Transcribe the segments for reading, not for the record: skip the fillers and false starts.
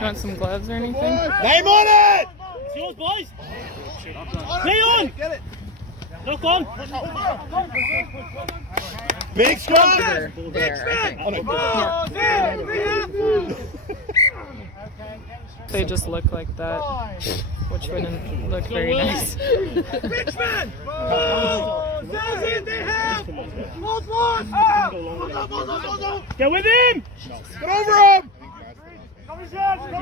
You want some gloves or anything? Name on it! It's yours, boys. Play on. Get it. Look on. Big scrum. They just look like that, which wouldn't look very nice. Richmond! Get with him! Get over him!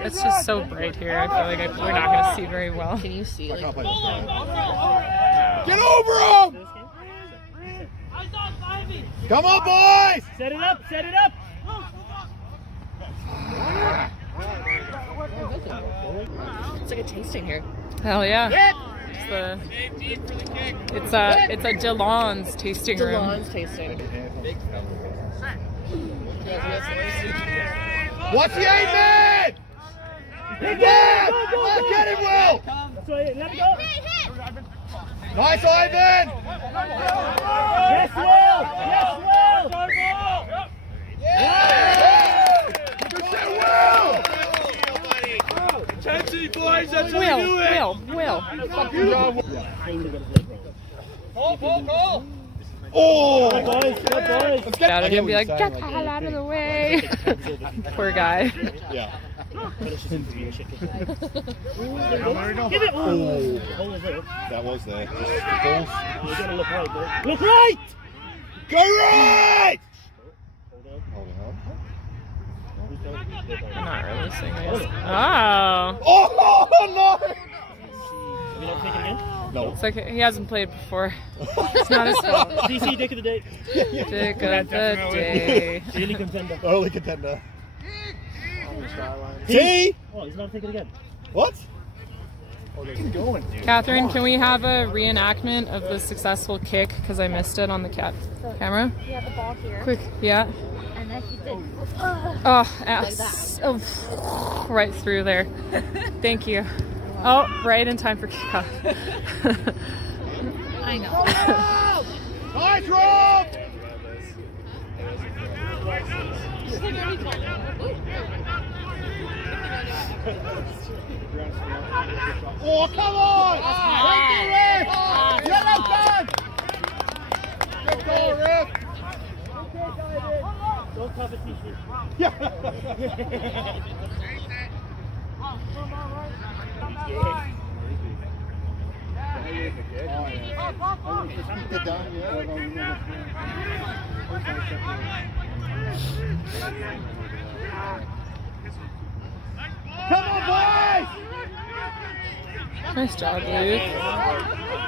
It's just so bright here. I feel like we're not going to see very well. Can you see? Like, get over him! Come on, boys! Set it up, set it up! it's like a tasting here. Hell yeah! It's a DeLon's tasting room. DeLon's tasting. What's the 8 man? Get him, Will! That's right, let it go! Nice, Ivan! Yes, Will! Yes, Will! Yeah! Good shot, Will! Intensity, boys, that's how you do it! Will. Goal! Oh! Good boys, good boys! Get out of here and be like, get the hell out of the way! Poor guy. Yeah. Give it! Oh. That was there. Just Look right, boy. Look right! go right! I'm not releasing this. Oh! Oh, no! You don't take it again? No. It's like he hasn't played before. It's not his fault. DC, dick of the day. Dick of the day. Early contender. Early contender. See? Oh, he's not taking it again. What? Oh, they're going, dude. Catherine, can we have a reenactment of the successful kick? Because I missed it on the camera. You have the ball here. Quick, yeah. And then he did. Oh, ass. Oh, right through there. Thank you. Oh, right in time for kickoff. I know. Nice, Rob! Oh, come on! Yellow card! Good goal, Rip! Don't cover TC. Yeah. Come on, boys! Nice job, Luke.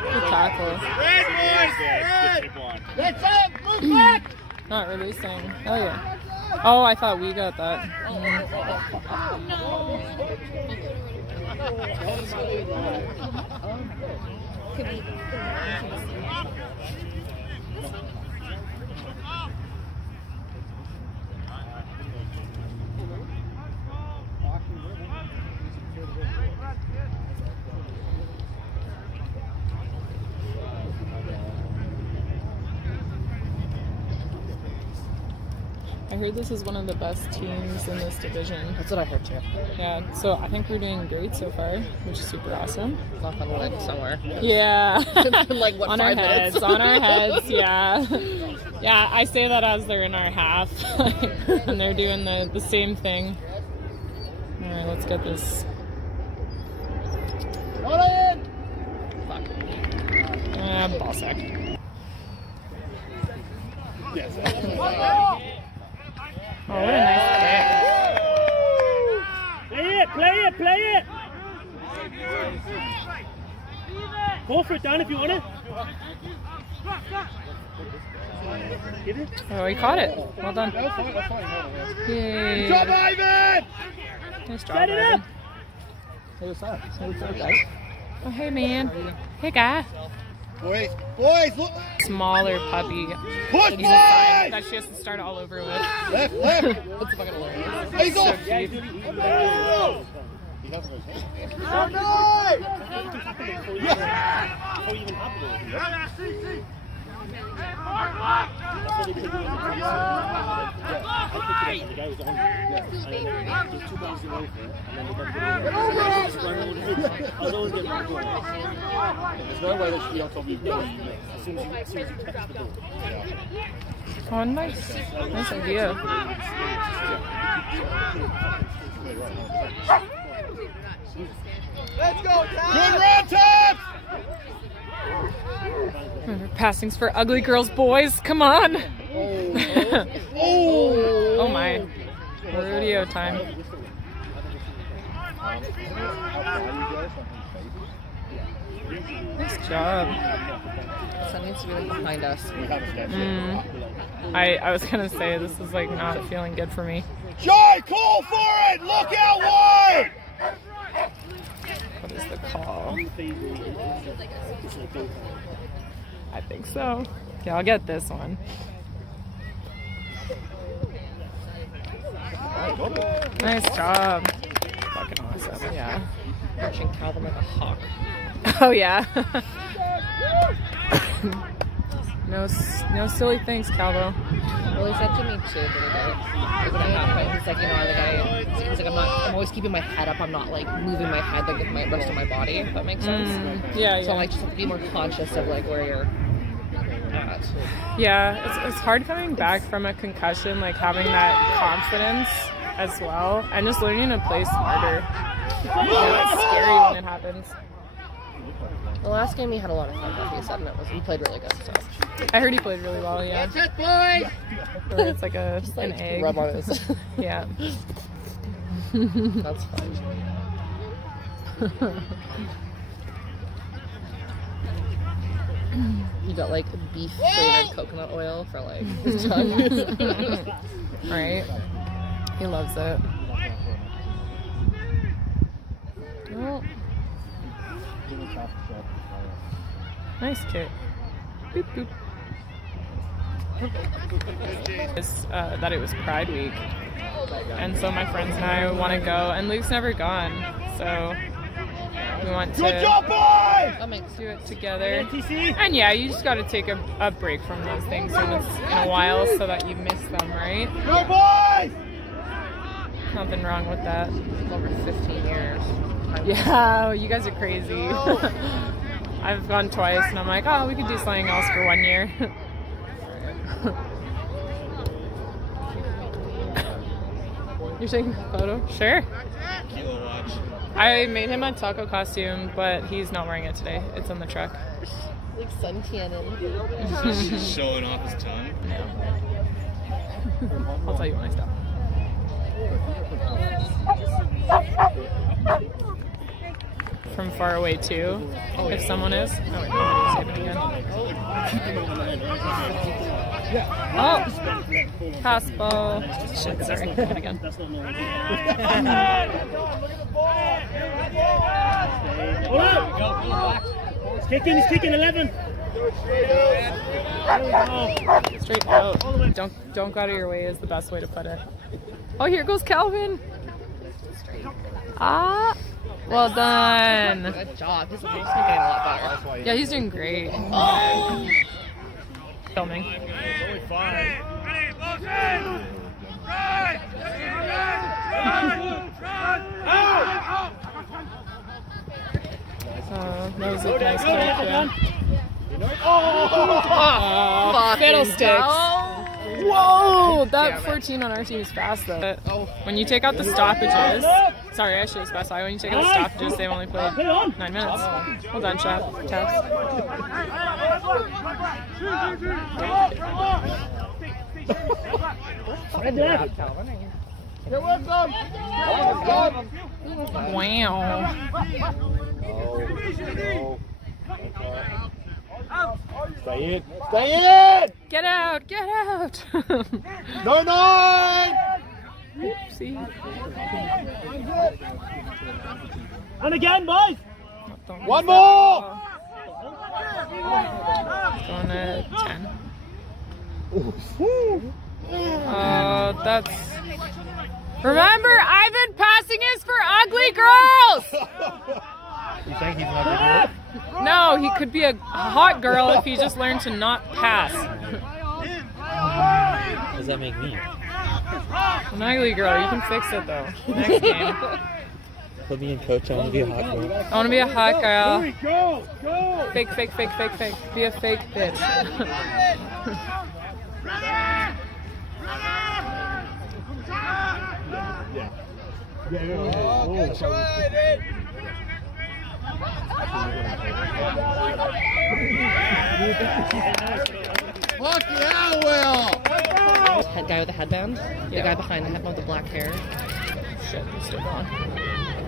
Good tackle. Red, boys! Red! That's it! Move back! Not releasing. Oh, yeah. Oh, I thought we got that. I heard this is one of the best teams in this division. That's what I heard too. Yeah, so I think we're doing great so far, which is super awesome. Knock on wood somewhere. Yeah. Like what, on 5 our minutes? heads, on our heads, yeah. Yeah, I say that as they're in our half, and they're doing the same thing. All right, let's get this. Fuck. Ball sack. Yes. Oh, what a nice kick. Play it, play it, play it! Go for it, Dan, if you want it. Give it. Oh, he caught it. Well done. Yay. Yay. Good job, Ivan! Nice job, Set it Ivan. up! Hey, what's up? Hey, what's up, guys? Oh, hey, man. Hey, guy. Boys, look! Smaller puppy. Push, He's boys! excited that she has to start all over with. Left! What's the fucking hilarious? He's So off! cute. Oh, no! guy was on. Yeah. There's two guys in over, and then they got to go. I was always getting going. There's no way they should be on top of you. As soon as you catch the ball. Oh, nice. Nice idea. Let's go, good round taps! Passings for ugly girls, boys. Come on. Oh my. Rodeo time. Nice job. That needs to be like behind us. I was gonna say this is like not feeling good for me. Joy, call for it! Look out wide! What is the call? I think so. Yeah, I'll get this one. Nice job. Fucking awesome. Yeah. Watching Calvin like a hawk. Oh yeah. No silly things, Calvo. Well, he said to me too the other day. Like when I halfway, he's like, you know, he's like, I'm always keeping my head up. I'm not like moving my head like with my rest of my body. If that makes sense. Yeah. So I'm like just have to be more conscious of like where you're at. Yeah, it's hard coming back from a concussion, like having that confidence as well, and just learning to play smarter. It's scary when it happens. The last game he had a lot of fun with. He said, and he played really good. So I heard he played really well. Yeah. that's it, boy. Or it's like an egg. Rub on his. Yeah. That's fun. You got like beef flavored coconut oil for like his tongue. Right. He loves it. Oh. Nice kick. Boop, boop. That it was Pride Week, and so my friends and I want to go, and Luke's never gone, so we want to do it together. And yeah, you just got to take a break from those things once in a while so that you miss them, right? Go boys! Nothing wrong with that. Over 15 years. Yeah, you guys are crazy. I've gone twice, and I'm like, oh, we could do something else for 1 year. You're taking a photo? Sure. I made him a taco costume, but he's not wearing it today. It's on the truck. Like sun tanning. Just showing off his tongue. No. I'll tell you when I stop. From far away too, if someone is. Oh wait, nobody's saving again. Oh! Pass ball. Shit, sorry. Hit again. He's kicking 11. Straight out. Don't go out of your way is the best way to put it. Oh, here goes Calvin. Ah. Well done. Good job. He's getting a lot better. Yeah, he's doing great. Filming. That was a nice kick. Oh, fiddlesticks. Whoa! That 14 on our team is fast though. When you take out the stoppages, sorry, I should have specified. When you take out the stoppages, they've only played 9 minutes. Well done, Taps. Wow. Stay in! Stay in! Get out! Get out! No, 9! Oopsie. And again, boys! One more! Going to 10. That's... Remember, Ivan, passing is for ugly girls! You think he's an ugly girl? No, he could be a hot girl if he just learned to not pass. What does that make me? an ugly girl. You can fix it though. Next game. Put me in, coach. I want to be a hot girl. I want to be a hot girl. Go! Go! Fake, fake, fake, fake, fake. Be a fake bitch. Good try, Nate. Fuck yeah, Will! Head guy with the headband. The guy behind the headband with the black hair. Shit, they're still going.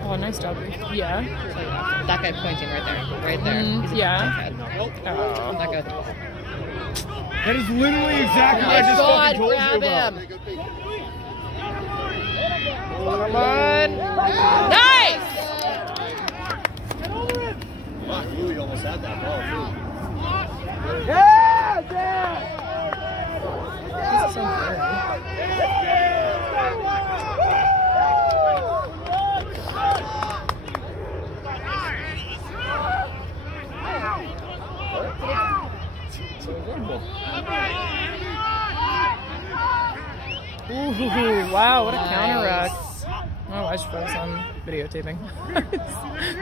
Oh, nice job. Yeah. Like, that guy pointing right there. Right there. He's a Yeah. head. Oh. That guy with the ball. That is literally exactly what I just fucking told you about. Come on. Nice! Fuck, Louis almost had that ball, too. Yeah! Yeah! This is so good. Ooh, wow, what a counter ruck. Oh, I should focus on videotaping.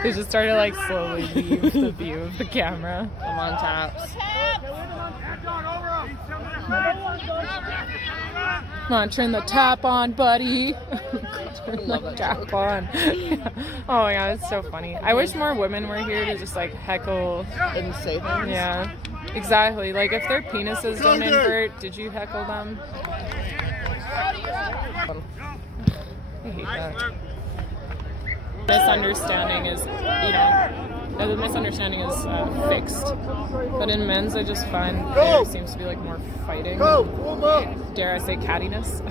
They just started like slowly leave the view of the camera. I'm on taps. Come on, turn the tap on, buddy. Turn the tap on. Oh my god, it's so funny. I wish more women were here to just like heckle And say things. Yeah, exactly. Like if their penises don't invert, did you heckle them? I hate that. Misunderstanding is, the misunderstanding is fixed. But in men's, I just find there seems to be like more fighting. Dare I say cattiness?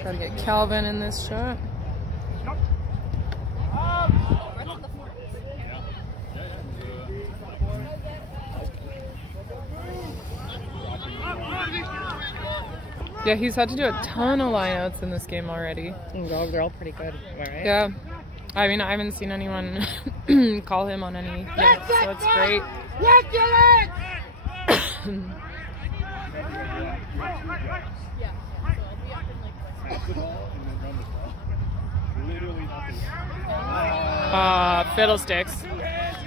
Try to get Calvin in this shot. Yeah, he's had to do a ton of lineouts in this game already. They're all pretty good, right? Yeah. I mean, I haven't seen anyone call him on any yet, so it's great. Fiddlesticks.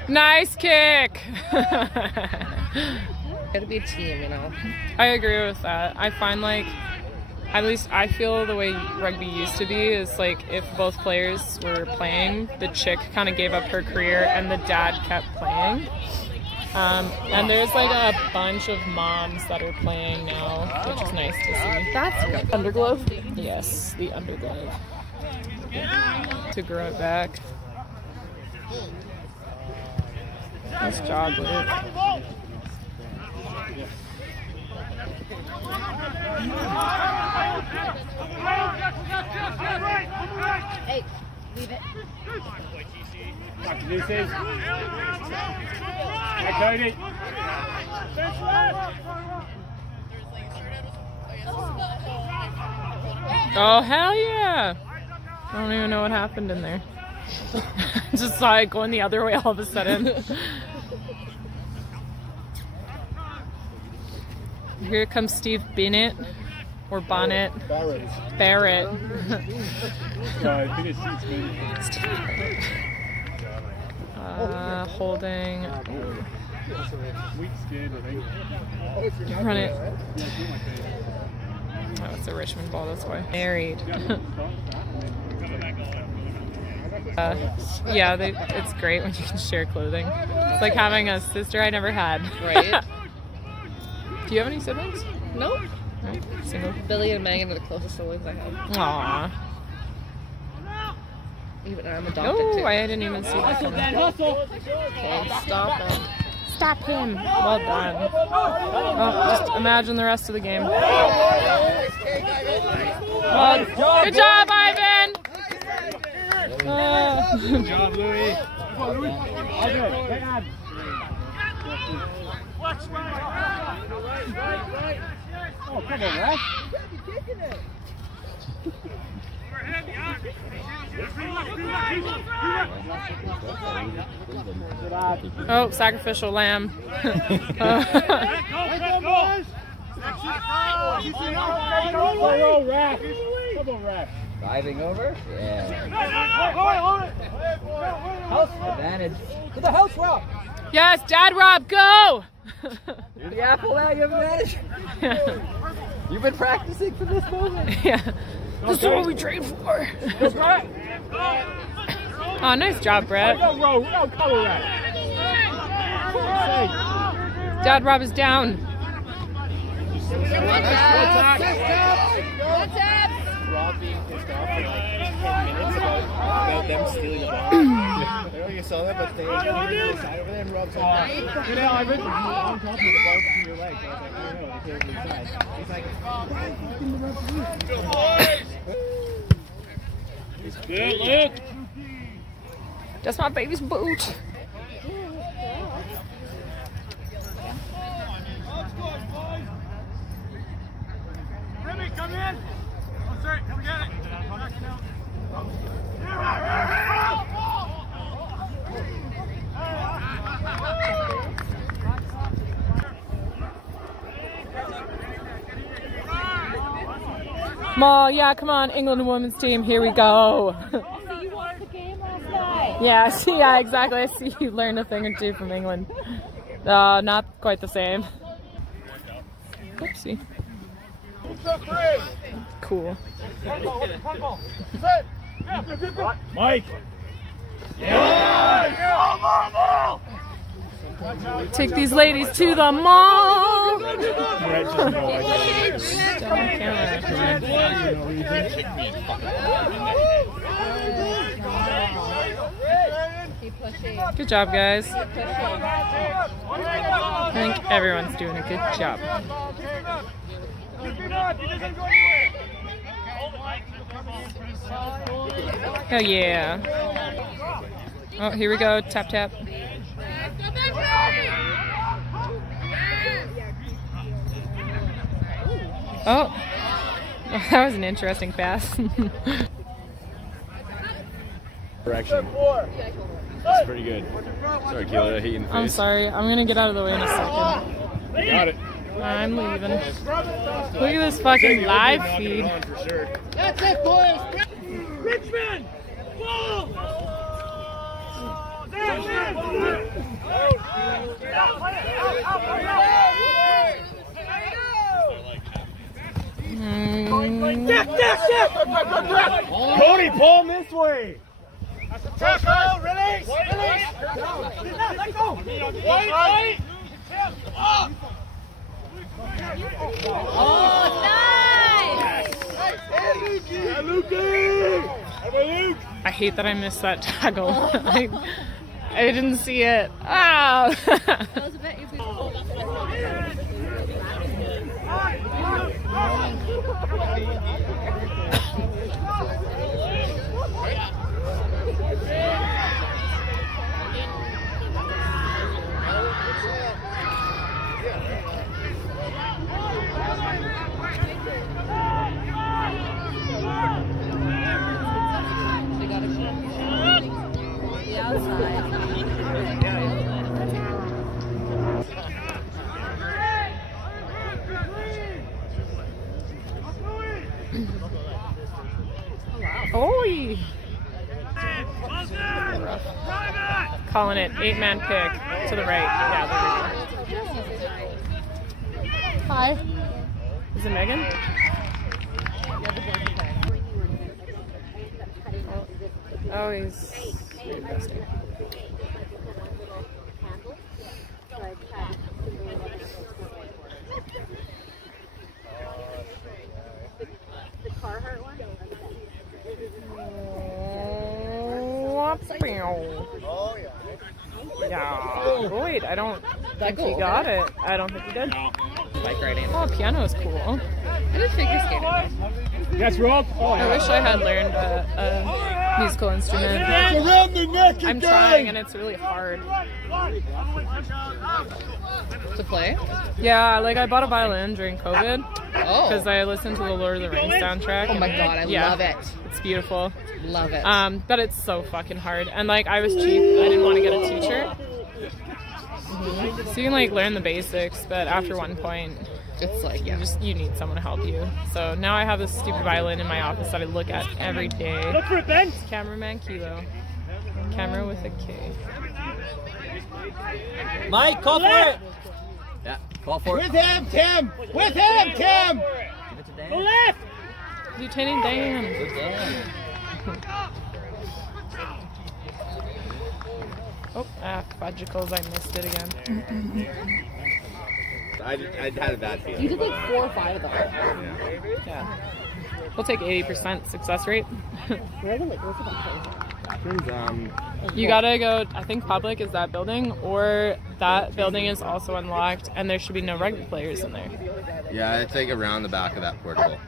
Nice kick! Gotta be a team, you know? I agree with that. I find like, at least I feel the way rugby used to be is like if both players were playing, the chick kind of gave up her career and the dad kept playing. And there's like a bunch of moms that are playing now, which is nice to see. That's good. Underglove? Yes, the underglove. To grow it back. Nice job, Luke. Hey, leave it. Dr. Deuces. Hey, Cody. Oh, hell yeah! I don't even know what happened in there. Just saw it going the other way all of a sudden. Here comes Steve Bennett. Or Bonnet. Barrett. Holding. Run it. Oh, it's a Richmond ball, that's why. Married. Yeah, it's great when you can share clothing. It's like having a sister I never had. Right? Do you have any siblings? Nope. No? Single? Billy and Megan are the closest siblings I have. Aww. Even I'm adopted Oh, too. I didn't even see that coming. Okay, stop it. Stop him. Well done. Oh, just imagine the rest of the game. Well, good job, Ivan! Good job, Louis. Oh, come on, Raf. Oh, sacrificial lamb. Driving over? Yeah. House advantage. To the house, Rob! Yes, Dad Rob, go! You're the apple now, you have advantage. You've been practicing for this moment. Yeah. This is what we trained for. Oh, nice job, Brett. Dad Rob is down. Rob being pissed off for like 10 minutes about them stealing the ball. I don't know if you saw that, but they were on the side over there and Rob's like, you know, I really on top of the ball to your leg. I was like, oh no, they came inside. He's like, he's good, Luke. That's my baby's boot. Remy, come in. Oh, sorry, come get it. Ma, yeah, come on, England women's team, here we go. You watched the game last night. Yeah, exactly. I see you learned a thing or two from England. Not quite the same. Oopsie. Cool. Mike! Take these ladies to the mall. Good job, guys. I think everyone's doing a good job. Oh yeah. Oh, here we go. Tap, tap. Oh, that was an interesting pass. Direction. That's pretty good. Sorry, Keela, I hit you in the face. I'm sorry. I'm gonna get out of the way in a second. You got it. I'm leaving. Look at this fucking live feed. That's it, boys. Richmond! Ball! Cody, pull him this way! Tackle! Release! Release! Let go! Wait! Oh, nice! I hate that I missed that tackle. I didn't see it. Ah! That was a bit easy. Oi! Calling it 8-man pick to the right. Yeah, there we go. Hi. Is it Megan? Oh, he's investing. Oh, yeah. Yeah. Wait, I don't think he got it. I don't think he did. Bike riding. Oh, piano is cool. I did figure skating. Yes, Rob. Oh, I wish I had learned a musical instrument. Around the neck again. I'm trying, and it's really hard. To play? Yeah, like I bought a violin during COVID Oh. because I listened to the Lord of the Rings soundtrack. Oh my god, I love it. It's beautiful. Love it. But it's so fucking hard. And like I was cheap, I didn't want to get a teacher. So you can like learn the basics, but after one point, It's like, yeah. you need someone to help you. So now I have this stupid violin in my office that I look at every day. Look for it, Ben. Cameraman Kilo. Camera with a K. Mike, call for it. Yeah, call for it. With him, Tim. With him, Tim. Give it to Dan. Go left. Lieutenant Dan. Good Dan. Oh, fudgicles, I missed it again. I had a bad feeling. You did like 4 or 5 of them. Yeah. We'll take 80% success rate. You gotta go, I think public is that building, or that building is also unlocked, and there should be no rugby players in there. Yeah, it's like around the back of that portable.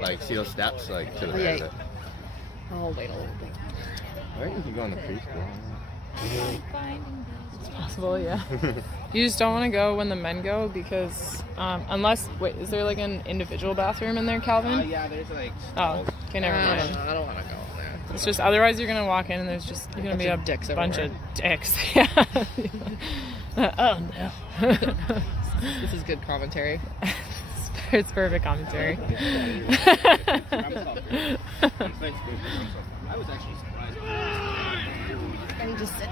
Like, see those steps? Like, to the right of it. Oh, wait a little bit. I think you can go in the preschool. It's possible, yeah. You just don't want to go when the men go because, unless, wait, is there like an individual bathroom in there, Calvin? Yeah, there's like... Oh, okay, never I mind. don't want to go in there. It's just, otherwise you're going to walk in and there's just, you're going to be a dicks bunch everywhere. of dicks. Yeah. Oh, no. This is good commentary. It's perfect commentary. I was actually surprised. And just sit.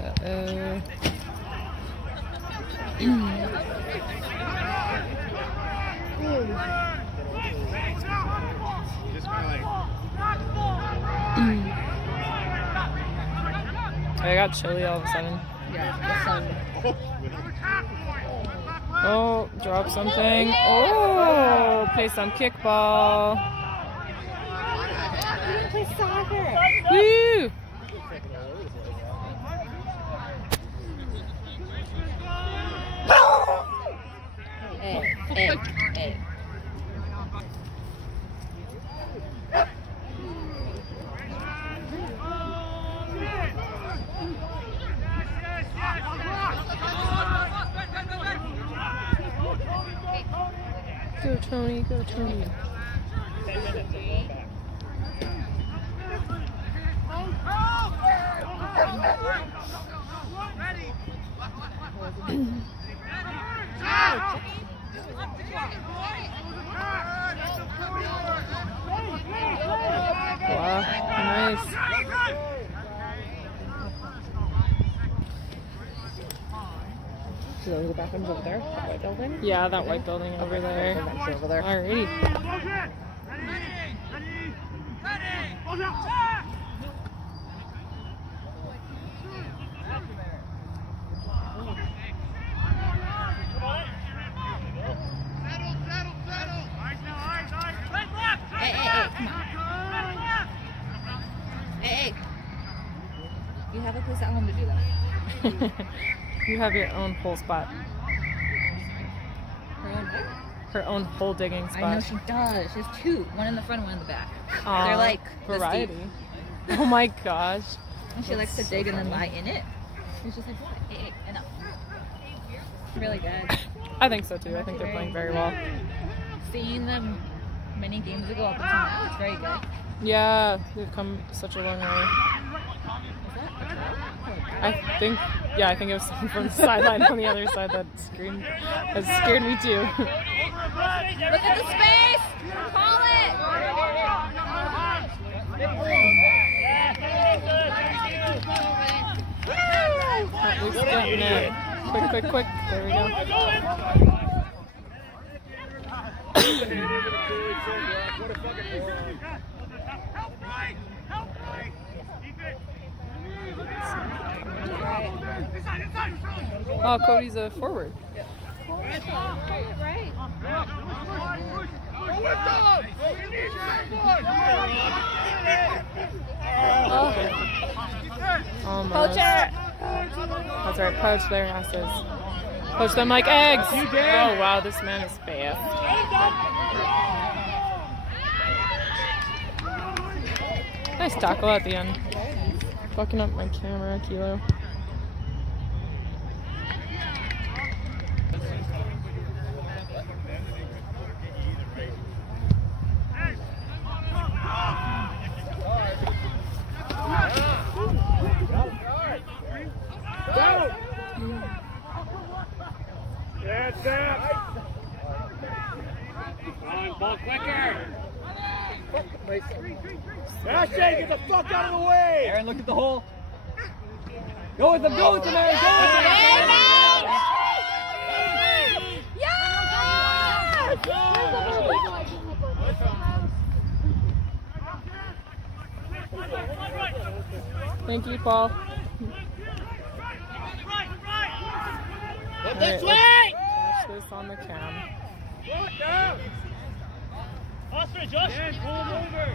Uh-oh. I got chilly all of a sudden. Oh, drop something. Oh, play some kickball. Play soccer. Woo! Hey. Go Tony, go Tony. Wow, nice. So the bathroom's over there, that white building? Yeah, that white building over there. Eventually over there. Alrighty. Hey. You have a place at home to do that. You have your own hole spot. Her own hole digging spot. I know she does. She has 2. One in the front, one in the back. Aw, They're like this variety. deep. Oh my gosh. And she likes to dig and then lie in it. It's just like, hey, enough. Really good. I think so too. I think they're playing very well. Seeing them many games ago up until now, it's very good. Yeah, they've come such a long way. I think it was someone from the sideline on the other side that scared me too. Look at the space! Call it! We've gotten it. Quick. There we go. Oh, Cody's a forward. Right. Almost. Poacher! That's right, poach their asses. Poach them like eggs! Oh wow, this man is fast. Nice tackle at the end. Fucking up my camera, Kilo. That's it. Ball quicker. That's it. Get the fuck out of the way. Aaron, look at the hole. Go with them, Aaron. Go with them. Thank you, Paul. This way. Catch this on the cam. Josh, pull him over.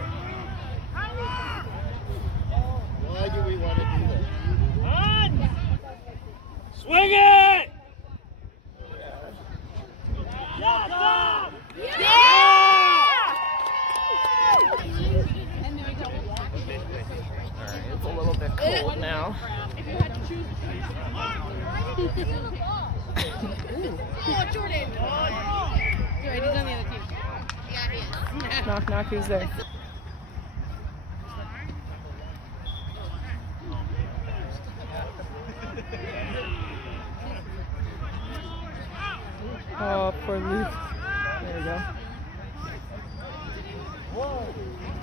Why do we want to do this? On! Swing it! Yeah! It's a little bit cold now. If you had to choose Jordan! Jordan, he's on the other team. Yeah, he is. Knock, knock, who's there? Oh, poor Luke. There we go. Whoa.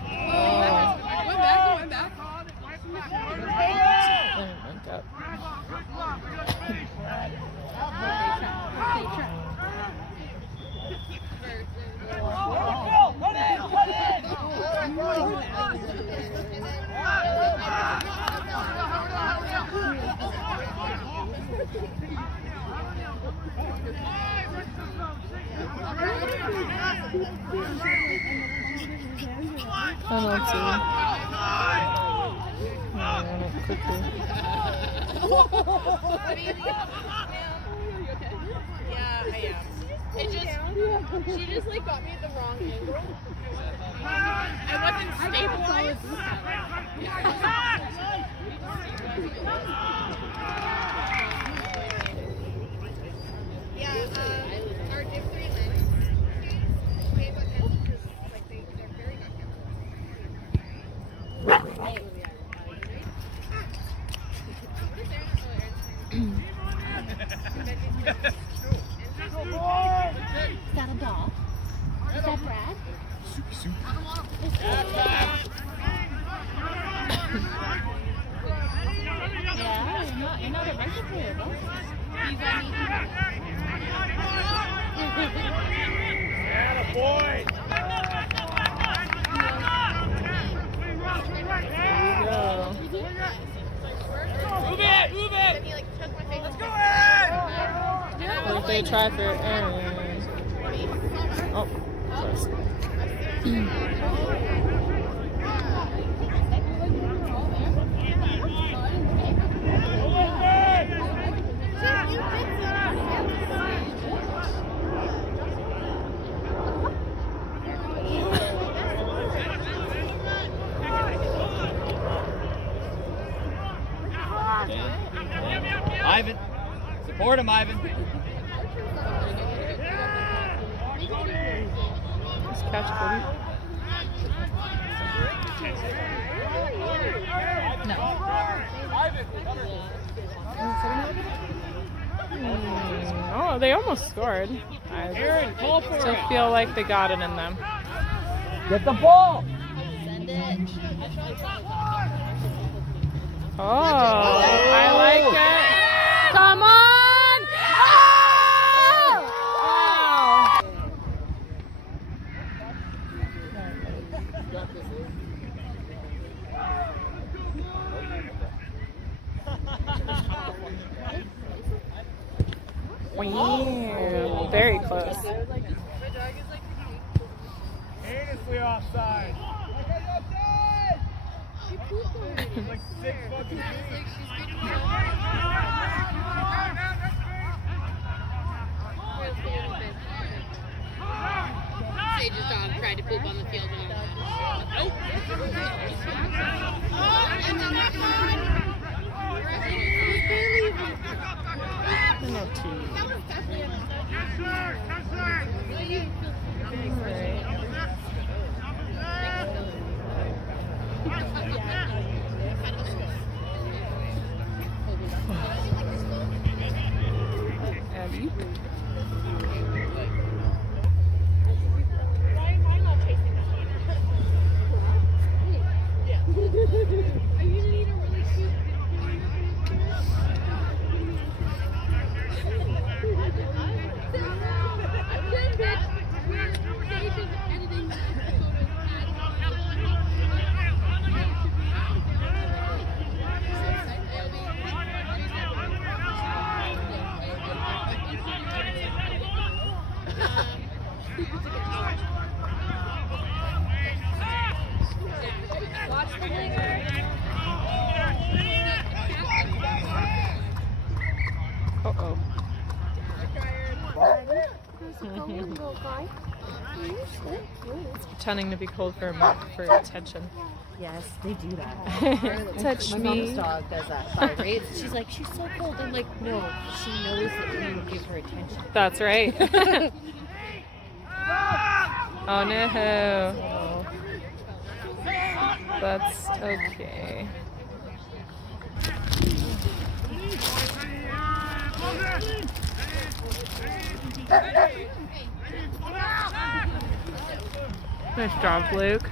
Oh. Went back. And it went up. Penalty. Ran it quickly. Yeah, I am. It just, she just like got me at the wrong angle. I wasn't stabilized. Yeah, our div 3 lens. We have a pencil because like they're very good Is that a dog? Is that Brad? Yeah, you're not a regular player, though. Boy! Move it! And he like took my face. Let's go, What if they try for Aaron? Oh, close. Ivan. Support him, Ivan. Nice catch, Cody. No. Oh, they almost scored. I still feel like they got it in them. Get the ball. Send it. Oh, I like it. Come on! Wow. Very close. Heinously offside. Like 6 fucking feet. Sage's dog tried to poop on the field. Nope. No tea. Abby. Uh-oh. It's pretending to be cold for a moment for attention. Yes, they do that. Touch My me. mom's dog does that. Vibrates. She's like, she's so cold. I'm like, no, she knows that you give her attention. That's right. Oh no. That's okay. Nice job, Luke.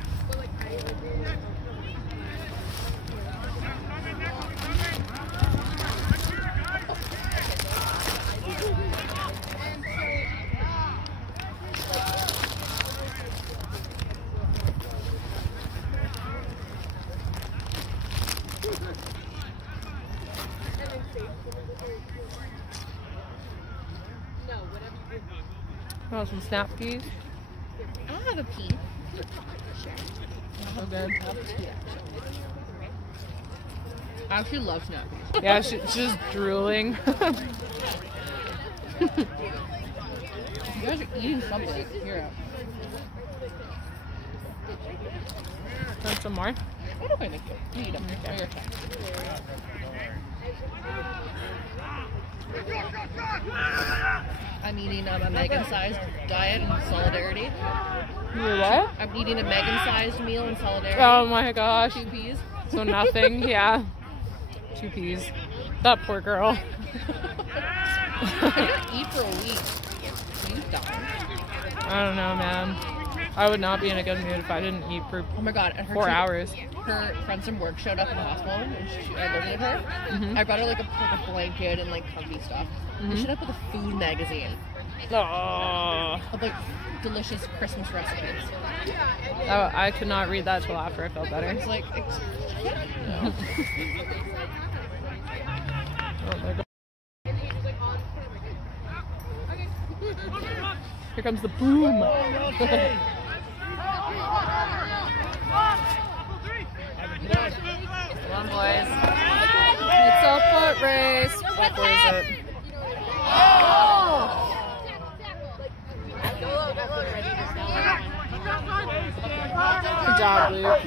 Oh, some snap peas. I'll have a pea. So good. I actually love snap peas. Yeah, she's just drooling. You guys are eating something. Here. Want some more? I don't think you. You eat them. They're your time. I'm eating a Megan-sized diet in solidarity. You what? I'm eating a Megan-sized meal in solidarity. Oh my gosh. 2 peas. So nothing, yeah. 2 peas. That poor girl. I didn't eat for a week. You die. I don't know, man. I would not be in a good mood if I didn't eat for Oh my god. And 4 hours. Her friends from work showed up in the hospital and I visited her. I brought her like a blanket and like comfy stuff. We showed up with a food magazine Oh. of like delicious Christmas recipes. Oh, I could not read that till after I felt better. It's like, Oh, there goes. Here comes the boom. Come on, boys. It's a foot race. What is it? Good job, Luke.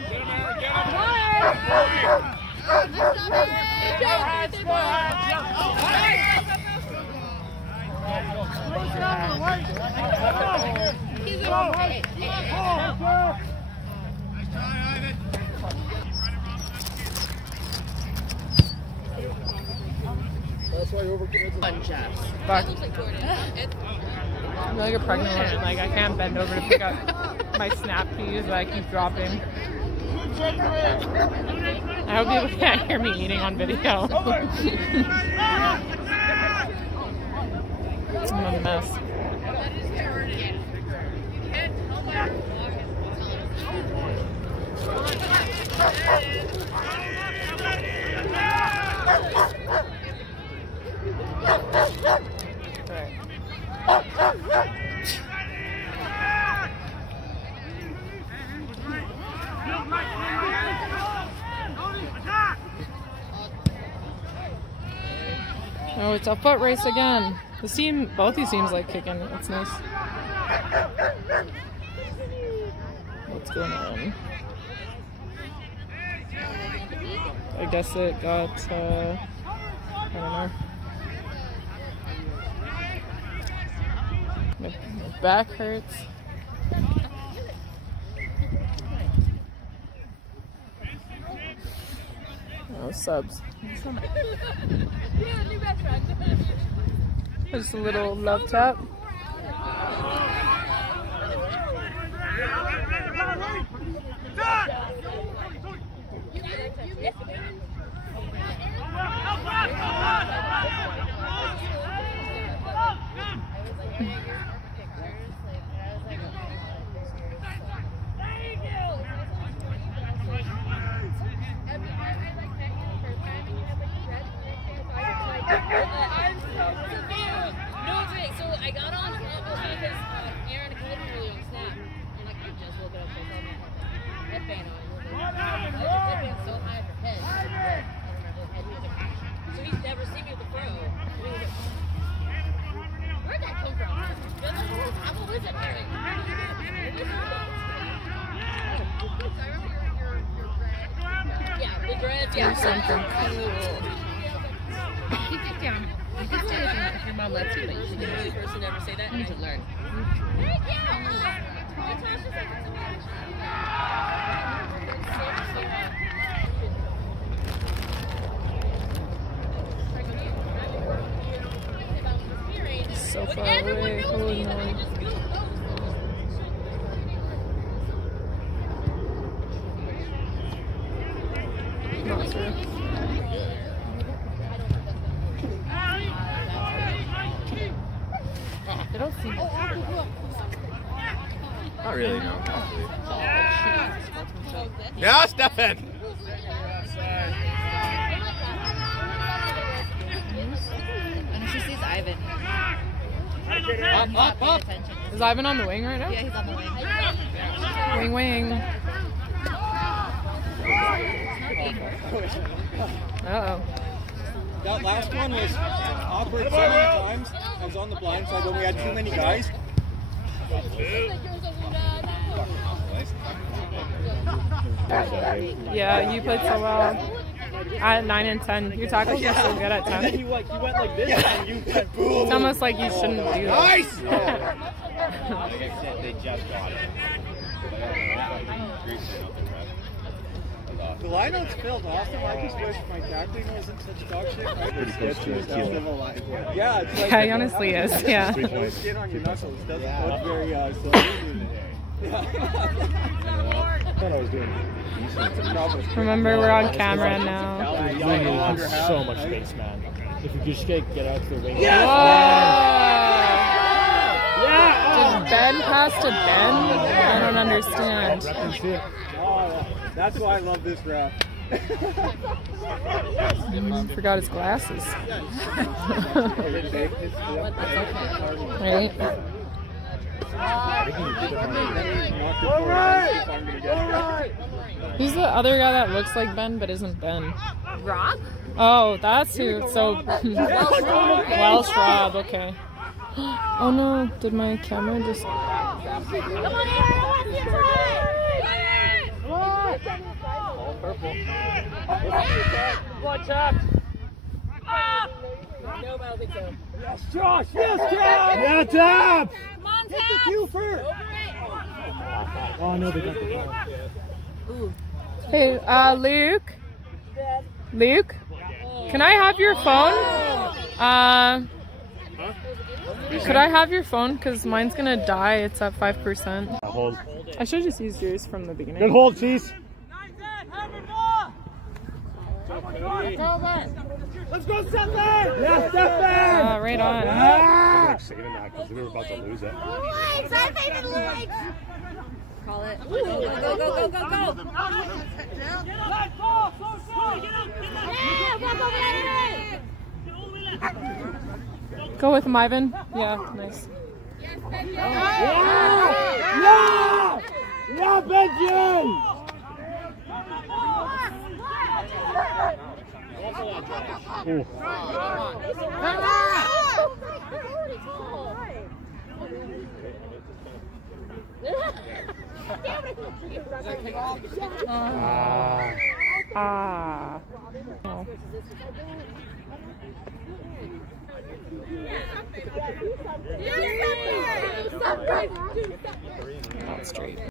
That's why you're overcommitted. fun, Jess. Fuck. I'm like a pregnant woman. Like, I can't bend over to pick up my snap peas that I keep dropping. I hope people can't hear me eating on video. I'm a mess. Oh, it's a foot race again. Both these teams like kicking. It's nice. What's going on? I guess it got, I don't know. My back hurts. Oh, subs. Just a little love tap. So I got on because Aaron couldn't really on Snap. I'm like, I just woke up for headband on. Headband so high at her head. I don't remember. So he's never seen me with the pro. Where'd that come from? How was it, Aaron? I remember your dreads. Yeah, the dreads. Yeah, Something cool. Keep it down. You can say it if your mom lets you, but you should be the only person to ever say that. You need to learn. So far away. Holy moly. Not sure. They don't seem Not really, no. Yeah, Stefan! And she sees Ivan. Up! Is Ivan on the wing right now? Yeah, he's on the wing. Wing. Uh-oh. That last one was awkward so many times. I was on the blind side when we had too many guys. Yeah, you played so well. At 9 and 10. Your tackles are so good at 10. You went like this and you went boom. It's almost like you shouldn't do that. Nice! They just got it. The lineout's filled. Austin Marcus wish my tackling wasn't such dog shit. Pretty close to a kill. Yeah, it's like Yeah, he honestly is, yeah. no skin on your knuckles. Doesn't look very I thought I was doing decent. Remember, we're on camera now. You have so much space, man. If you just get out to the wing. Whoa! Did Ben pass to Ben? I don't understand. That's why I love this ref. Forgot his glasses. Right? Who's the other guy that looks like Ben but isn't Ben? Rob? Oh, that's who. So, Welsh Rob, okay. Oh no, did my camera just... Come on, Aaron! Watch out! No, I don't think so. Yes, Josh! Yes, Josh! Yeah, tap! Come on, Hit the cue first. Oh no, they got the ball. Hey, Luke? Luke? Can I have your phone? Could I have your phone? Because mine's gonna die. It's at 5%. Hold. I should have just used yours from the beginning. Good hold, Cheese. Let's go, Stefan! Yeah, Stefan! Right on. Like saving that because we were about to lose it. Legs! I think legs! Call it. Go, go, go, go, go, go! Go with him, Ivan. Yeah, nice. Yeah! Yeah, Benji! Ooh. Not straight.